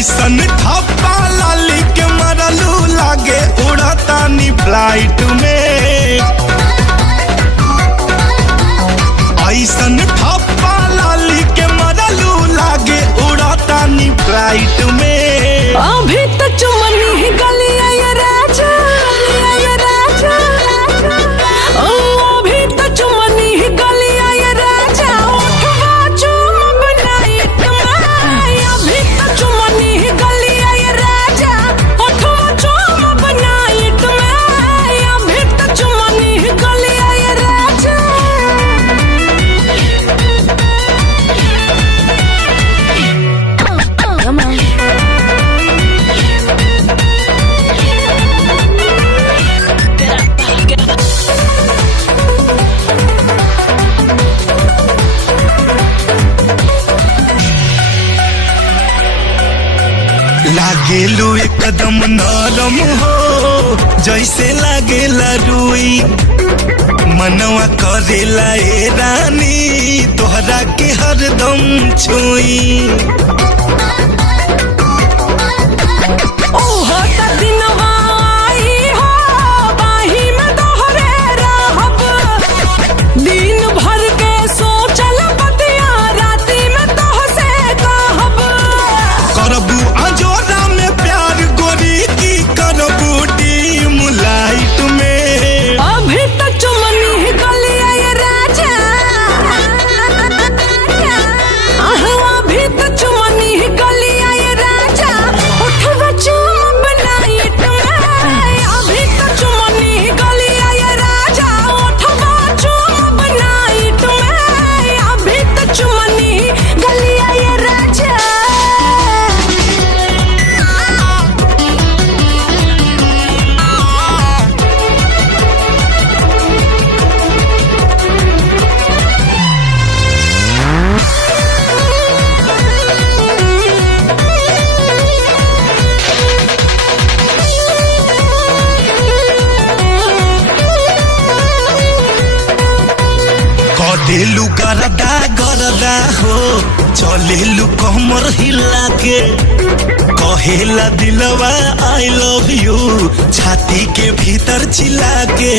ऐसन थप्पा लाली के मरलू लागे उड़ता नी फ्लाइट में। ऐसन थप्पा लाली के मरलू लागे उड़ता नी फ्लाइट में। अभी तो चुमनी ही गलिया ये राजा, ये राजा। अभी तो चुमनी ही गलिया ये राजा, उठवा चुम बनाइट में। अभी तो चुमनी ही गलिया ये राजा, उठवा चुम बनाइट में। अभी तो चुमनी ही गलिया ये राजा। लागेलू एकदम नरम हो जैसे लागेला रुई। मनवा करेला ए रानी तोहरा के हरदम छुई। ओहो त दिनवा आई हो बाही में दोहरे रहब। दिन भर के सोचल बतिया राती में तोहसे कहब। करबू अजोरा में प्यार गोरी की करबू डीम लाइट में। अभी तो चुमनी ही गलिया ये राजा। अभी तो चुमनी ही गलिया ये राजा, उठवा चुम बनाइट में। अभी तो चुमनी ही गलिया ये राजा, उठवा चुम बनाइट में। अभी तो चुमनी ही गलिया ये राजा। कदेलू गरदा गरदा हो चलेलू कमर हिला के। कहेला दिलवा आई लव यू छाती के भीतर चिल्ला के।